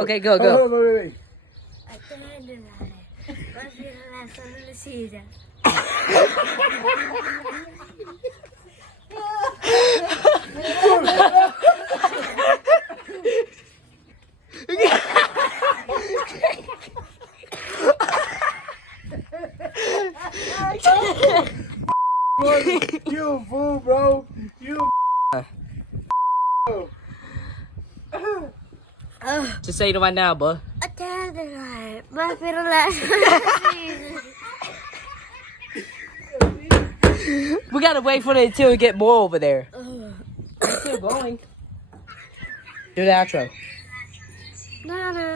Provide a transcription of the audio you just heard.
Okay, go, go. Wait. A dandelion must be the last one of the season. You a fool, bro. You Just say it right now, bud. A dandelion must be the last one of the season. We gotta wait for it until we get more over there. It's still going. Do the outro. Na na